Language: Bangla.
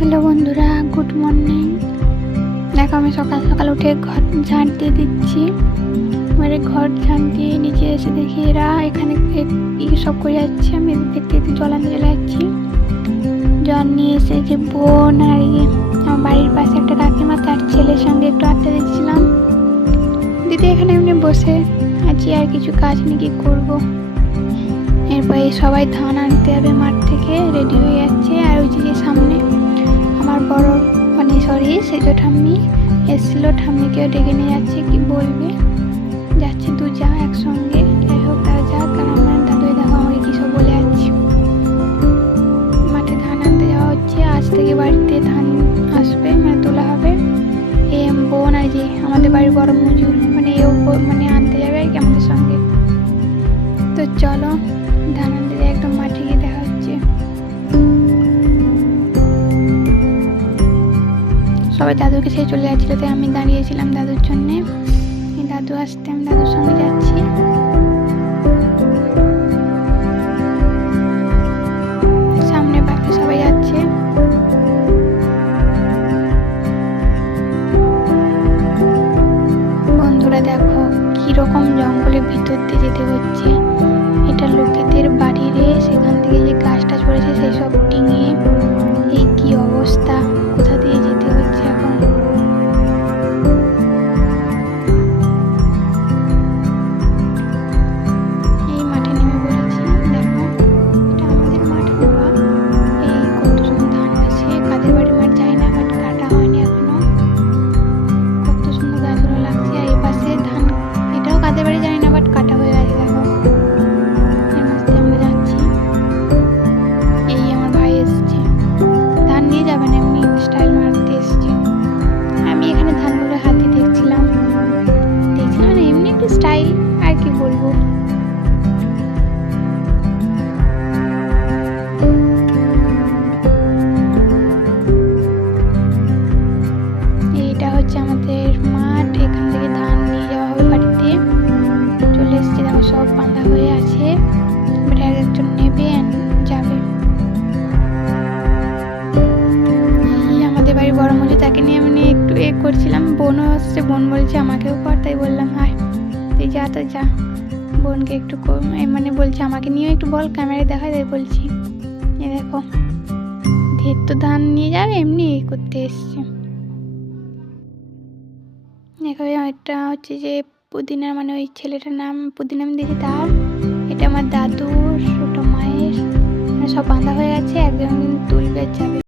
হ্যালো বন্ধুরা, গুড মর্নিং। দেখো আমি সকাল সকাল উঠে ঘর ঝাঁট দিয়ে দিচ্ছি। এবারে ঘর ঝাঁট দিয়ে নিচে এসে দেখি এরা এখানে সব করে যাচ্ছে। আমি দেখতে দেখতে জল আনতে চলে যাচ্ছি। জল নিয়ে এসে যে বোন আর আমার বাড়ির পাশে একটা কাকিমা তার ছেলের সঙ্গে একটু আড্ডা দিচ্ছিলাম। দিদি এখানে এমনি বসে আছি, আর কিছু কাজ নিয়ে কি করবো। এরপরে সবাই ধান আনতে হবে, মাঠ থেকে রেডি হয়ে যাচ্ছে। আর ওই যে সামনে আমার বড় সেজ ঠাম্মি এসেছিল, ঠাম্মিকেও ডেকে নিয়ে যাচ্ছে, কি বলবে। যাচ্ছে দু যা একসঙ্গে, যাই হোক তারা যাক। আর আমার দাদুই দেখো আমাকে কী সব বলে যাচ্ছে। মাঠে ধান আনতে যাওয়া হচ্ছে, আজ থেকে বাড়িতে ধান আসবে, মানে তোলা হবে। বোন আর যে আমাদের বাড়ির বড় মজুর, এও আনতে যাবে আর কি আমাদের সঙ্গে। তো চলো ধান আনতে যাই, একদম মাঠে গিয়ে দেখা হচ্ছে। সবাই দাদুকে সে চলে যাচ্ছিল, তাই আমি দাঁড়িয়েছিলাম দাদুর জন্যে। দাদু আসতে আমি দাদুর সঙ্গে যাচ্ছি। সামনে বাকি সবাই যাচ্ছে। বন্ধুরা দেখো কিরকম জঙ্গলের ভিতর দিয়ে যেতে হচ্ছে। এটা লোকেদের বাড়ি রে, সেখান থেকে যে গাছটা ছড়েছে সেই সব ডিঙিয়ে এই কি অবস্থা, কোথা দিয়ে যেতে হচ্ছে এখন। এই মাঠে নেমে পড়েছি, দেখো এটা আমাদের মাঠ নেওয়া। এই কত সুন্দর ধান হয়েছে, কাদের বাড়ি মাঠ যায় না, বাট কাটা হয়নি এখনো। কত সুন্দর গাছগুলো লাগছে। আর এই পাশে ধান, এটাও কাদের বাড়ি জানি না, বাট কাটা হয়ে গেছে। দেখো এর মাঝে আমরা যাচ্ছি। এই আমার ভাই এসছে, ধান নিয়ে যাবেন, এমনি স্টাইল মারতে এসছে। আমি এখানে ধানগুলো হাতে দেখছিলাম এমনি একটু স্টাইল, আর কি বলবো। এইটা হচ্ছে আমাদের মাঠ, এখান থেকে ধান নিয়ে যাওয়া হবে বাড়িতে। চলে এসছে, দেখো সব বাঁধা হয়ে আছে। এবারে এক একজন নেবে যাবে। আমাদের বাড়ির বড় মজু, তাকে নিয়ে আমি একটু করছিলাম। বোনও আসছে, বোন বলছে আমাকেও কর, তাই বললাম হায় তুই যা, তো যা। বোনকে একটু বলছে আমাকে নিয়েও একটু বল, ক্যামেরায় দেখায়, তাই বলছি। এ দেখো ঢের তো ধান নিয়ে যাবে, এমনি করতে এসছে। দেখো এটা হচ্ছে যে পুদিনা, ওই ছেলেটার নাম পুদিনা আমি দিয়েছি তার। এটা আমার দাদুর, ওটা মায়ের, সব বাঁধা হয়ে গেছে। একজন তুলবে যাবে।